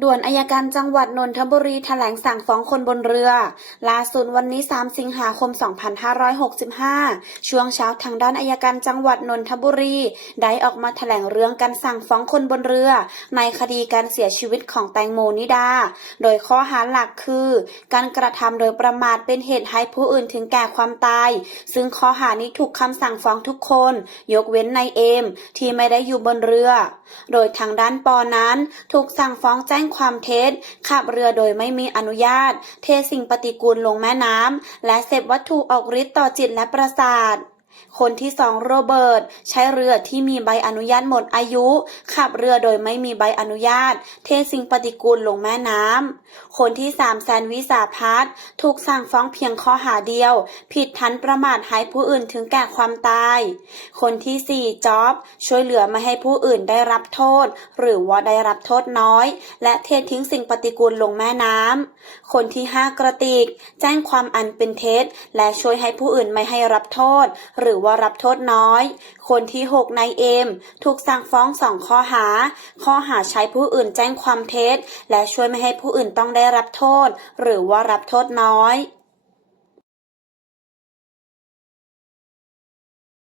ด่วนอายการจังหวัดนนทบุรีแถลงสั่งฟ้องคนบนเรือ ล่าสุดวันนี้ 3 สิงหาคม 2565 ช่วงเช้าทางด้านอายการจังหวัดนนทบุรี ได้ออกมาแถลงเรื่องการสั่งฟ้องคนบนเรือ ในคดีการเสียชีวิตของแตงโมนิดา โดยข้อหาหลักคือ การกระทำโดยประมาทเป็นเหตุให้ผู้อื่นถึงแก่ความตาย ซึ่งข้อหานี้ถูกคำสั่งฟ้องทุกคน ยกเว้นนายเอมที่ไม่ได้อยู่บนเรือ โดยทางด้านปอนั้นถูกสั่งฟ้องแจ้งงความเท็จ ขับเรือโดยไม่มีอนุญาต เทสิ่งปฏิกูลลงแม่น้ำ และเสพวัตถุออกฤทธิ์ต่อจิตและประสาท คนที่สองโรเบิร์ตใช้เรือที่มีใบอนุญาตหมดอายุ ขับเรือโดยไม่มีใบอนุญาต เทสิ่งปฏิกูลลงแม่น้ำ คนที่สามแซนวิสาพัฒถูกสั่งฟ้องเพียงข้อหาเดียว ผิดทันประมาทให้ผู้อื่นถึงแก่ความตาย คนที่สี่จ็อบ ช่วยเหลือไม่ให้ผู้อื่นได้รับโทษ หรือว่าได้รับโทษน้อย และเททิ้งสิ่งปฏิกูลลงแม่น้ำ คนที่ห้ากระติก แจ้งความอันเป็นเท็จและช่วยให้ผู้อื่นไม่ให้รับโทษหรือว่ารับโทษน้อย คนที่ 6 นายเอ็มถูกสั่งฟ้องสองข้อหา ข้อหาใช้ผู้อื่นแจ้งความเท็จ และช่วยไม่ให้ผู้อื่นต้องได้รับโทษ หรือว่ารับโทษน้อย